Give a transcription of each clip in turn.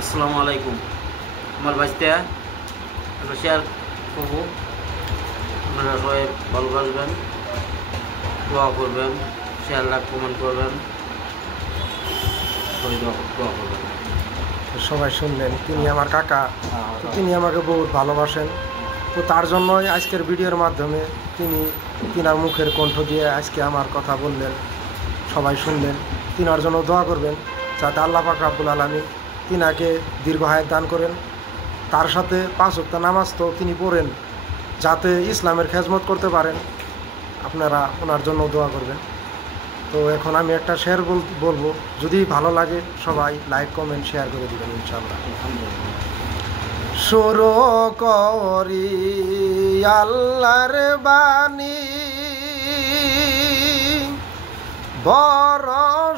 আসসালামু আলাইকুম। আমার বাঁচতে একটা শেয়ার করবো, আপনারা সবাই ভালোবাসবেন, দোয়া করবেন, শেয়ার লাইক কমেন্ট করবেন, সবাই দোয়া করবেন। সবাই শুনলেন, তিনি আমার কাকা, তো তিনি আমাকে বহুত ভালোবাসেন। তো তার জন্যই আজকের ভিডিওর মাধ্যমে তিনার মুখের কণ্ঠ দিয়ে আজকে আমার কথা বললেন, সবাই শুনলেন। তিনার জন্য দোয়া করবেন যাতে আল্লাহ পাক রব্বুল আলামিন তিনাকে দীর্ঘ হায়াত দান করেন। তার সাথে 5 ওয়াক্ত নামাজ তো তিনি পড়েন, যাতে ইসলামের খেজমত করতে পারেন। আপনারা ওনার জন্য দোয়া করবেন। তো এখন আমি একটা শেয়ার বলবো, যদি ভালো লাগে সবাই লাইক কমেন্ট শেয়ার করে দিবেন ইনশাআল্লাহ। শুরু করি আল্লাহর বাণী,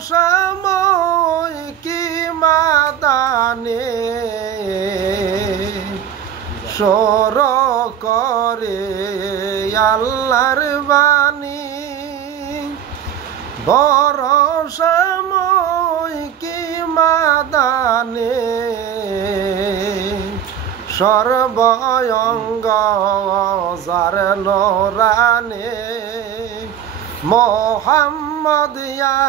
বরসময় কি মাদানে, শুরু করে আল্লাহর বাণী, বরসময় কি মাদানে, সর্বঙ্গ যার নূরানে, মোহাম্মদ ইয়া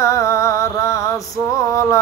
রাসূলুল্লাহ।